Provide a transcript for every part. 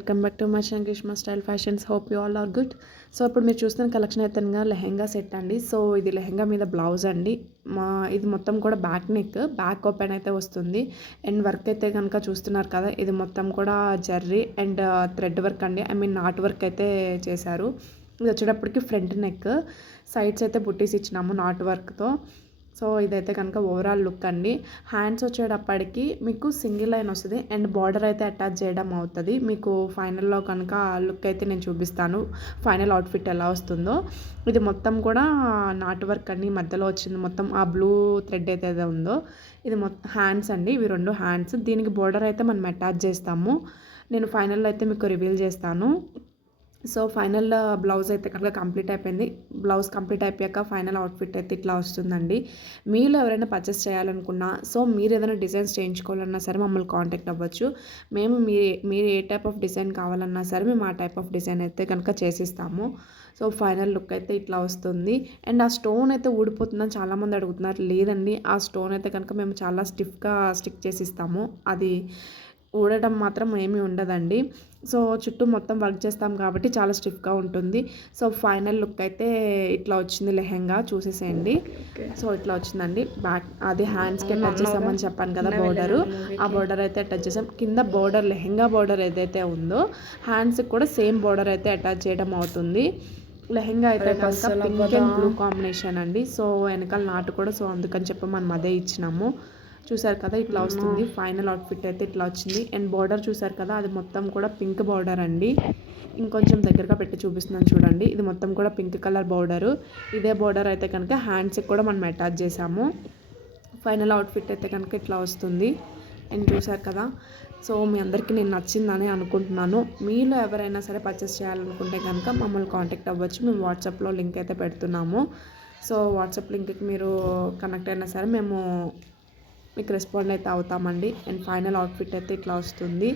Welcome back to my channel Greeshma style fashions. Hope you all are good. So ఇప్పుడు మీరు చూస్తున్న collection అయితే lehenga set అండి. సో ఇది లెహెంగా మీద బ్లౌజ్ అండి. ఇది మొత్తం కూడా బ్యాక్ నెక్, బ్యాక్ ఓపెన్ అయితే వస్తుంది. అండ్ వర్క్ అయితే కనుక చూస్తున్నారు కదా, ఇది మొత్తం కూడా జర్రీ అండ్ థ్రెడ్ వర్క్ అండి. నాట్ వర్క్ అయితే చేశారు. ఇది వచ్చేటప్పటికి ఫ్రంట్ నెక్, సైడ్స్ అయితే బుట్టీస్ ఇచ్చినాము నాట్ వర్క్తో. సో ఇదైతే కనుక ఓవరాల్ లుక్ అండి. హ్యాండ్స్ వచ్చేటప్పటికి మీకు సింగిల్ లైన్ వస్తుంది అండ్ బార్డర్ అయితే అటాచ్ చేయడం అవుతుంది. మీకు ఫైనల్లో కనుక లుక్ అయితే నేను చూపిస్తాను, ఫైనల్ అవుట్ఫిట్ ఎలా వస్తుందో. ఇది మొత్తం కూడా నాట్ వర్క్ అండి, మధ్యలో వచ్చింది మొత్తం ఆ బ్లూ థ్రెడ్ అయితే ఉందో. ఇది మొత్తం హ్యాండ్స్ అండి, ఇవి రెండు హ్యాండ్స్. దీనికి బార్డర్ అయితే మనం అటాచ్ చేస్తాము. నేను ఫైనల్లో అయితే మీకు రివీల్ చేస్తాను. సో ఫైనల్ బ్లౌజ్ అయితే కనుక కంప్లీట్ అయిపోయింది. బ్లౌజ్ కంప్లీట్ అయిపోయాక ఫైనల్ అవుట్ఫిట్ అయితే ఇట్లా వస్తుందండి. మీలో ఎవరైనా పర్చేస్ చేయాలనుకున్నా, సో మీరు ఏదైనా డిజైన్స్ చేయించుకోవాలన్నా సరే మమ్మల్ని కాంటాక్ట్ అవ్వచ్చు. మేము మీరు ఏ టైప్ ఆఫ్ డిజైన్ కావాలన్నా సరే మేము ఆ టైప్ ఆఫ్ డిజైన్ అయితే కనుక చేసిస్తాము. సో ఫైనల్ లుక్ అయితే ఇట్లా వస్తుంది. అండ్ ఆ స్టోన్ అయితే ఊడిపోతుందని చాలామంది అడుగుతున్నారు. లేదండి, ఆ స్టోన్ అయితే కనుక మేము చాలా స్టిఫ్గా స్టిక్ చేసిస్తాము. అది ఊడటం మాత్రం ఏమీ ఉండదండి. సో చుట్టూ మొత్తం వర్క్ చేస్తాం కాబట్టి చాలా స్టిఫ్గా ఉంటుంది. సో ఫైనల్ లుక్ అయితే ఇట్లా వచ్చింది లెహెంగా, చూసేసేయండి. సో ఇట్లా వచ్చిందండి. బ్యాక్ అది హ్యాండ్స్కి అటాచ్ చేసామని చెప్పాను కదా బోర్డరు, ఆ బోర్డర్ అయితే అటాచ్ చేసాం. కింద బోర్డర్ లెహెంగా బోర్డర్ ఏదైతే ఉందో హ్యాండ్స్కి కూడా సేమ్ బోర్డర్ అయితే అటాచ్ చేయడం అవుతుంది. లెహెంగా అయితే కనుక పింక్ అండ్ బ్లూ కాంబినేషన్ అండి. సో వెనకాల నాటు కూడా, సో అందుకని చెప్పి మనం అదే ఇచ్చినాము. చూసారు కదా ఇట్లా వస్తుంది. ఫైనల్ అవుట్ఫిట్ అయితే ఇట్లా వచ్చింది. అండ్ బార్డర్ చూసారు కదా, అది మొత్తం కూడా పింక్ బార్డర్ అండి. ఇంకొంచెం దగ్గరగా పెట్టి చూపిస్తున్నాను చూడండి. ఇది మొత్తం కూడా పింక్ కలర్ బార్డరు. ఇదే బార్డర్ అయితే కనుక హ్యాండ్స్కి కూడా మనం అటాచ్ చేసాము. ఫైనల్ అవుట్ఫిట్ అయితే కనుక ఇట్లా వస్తుంది. అండ్ చూసారు కదా, సో మీ అందరికీ నేను నచ్చిందని అనుకుంటున్నాను. మీలో ఎవరైనా సరే పర్చేస్ చేయాలనుకుంటే కనుక మమ్మల్ని కాంటాక్ట్ అవ్వచ్చు. మేము వాట్సాప్లో లింక్ అయితే పెడుతున్నాము. సో వాట్సాప్ లింక్కి మీరు కనెక్ట్ అయినా సరే మేము మీకు రెస్పాండ్ అయితే అవుతామండి. అండ్ ఫైనల్ అవుట్ఫిట్ అయితే ఇట్లా వస్తుంది.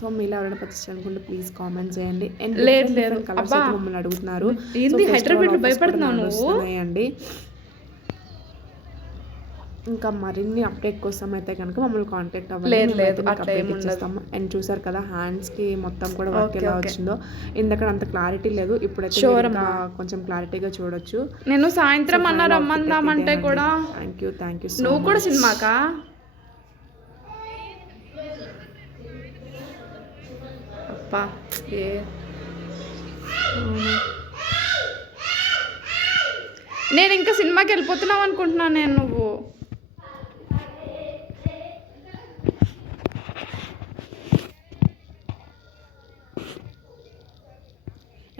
సో మీలో ఎవరైనా పర్చేస్ చేయాలనుకుంటే ప్లీజ్ కామెంట్ చేయండి. అండ్ లేదు కలర్స్ అయితే మమ్మల్ని అడుగుతున్నారు. వస్తున్నాయండి. ఇంకా మరిన్ని అప్డేట్ కోసం అయితే కనుక మమ్మల్ని కాంటాక్ట్ అవ్వాలి. అండ్ చూసారు కదా హ్యాండ్స్కి మొత్తం కూడా వర్క్ ఎలా వచ్చిందో. ఇందక్కడ అంత క్లారిటీ లేదు, ఇప్పుడైతే కొంచెం క్లారిటీగా చూడొచ్చు. నేను సాయంత్రం అన్న రమ్మందామంటే కూడా థ్యాంక్ యూ నువ్వు కూడా సినిమాకా అప్పా నేను ఇంకా సినిమాకి వెళ్ళిపోతున్నావు అనుకుంటున్నాను నేను. నువ్వు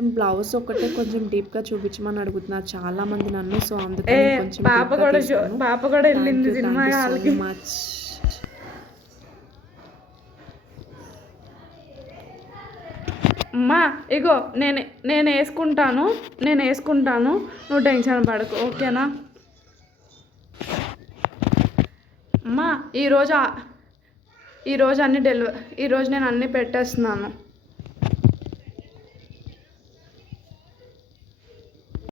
అండ్ బ్లౌజ్ ఒకటే కొంచెం డీప్గా చూపించమని అడుగుతున్నారు చాలా మంది నన్ను. సో అందుకని కొంచెం పాప కూడా వెళ్ళింది సినిమా హాల్కి. మచ్ అమ్మా ఇగో నేను వేసుకుంటాను, నువ్వు టెన్షన్ పడకు, ఓకేనా? అమ్మా ఈరోజు నేను అన్నీ పెట్టేస్తున్నాను.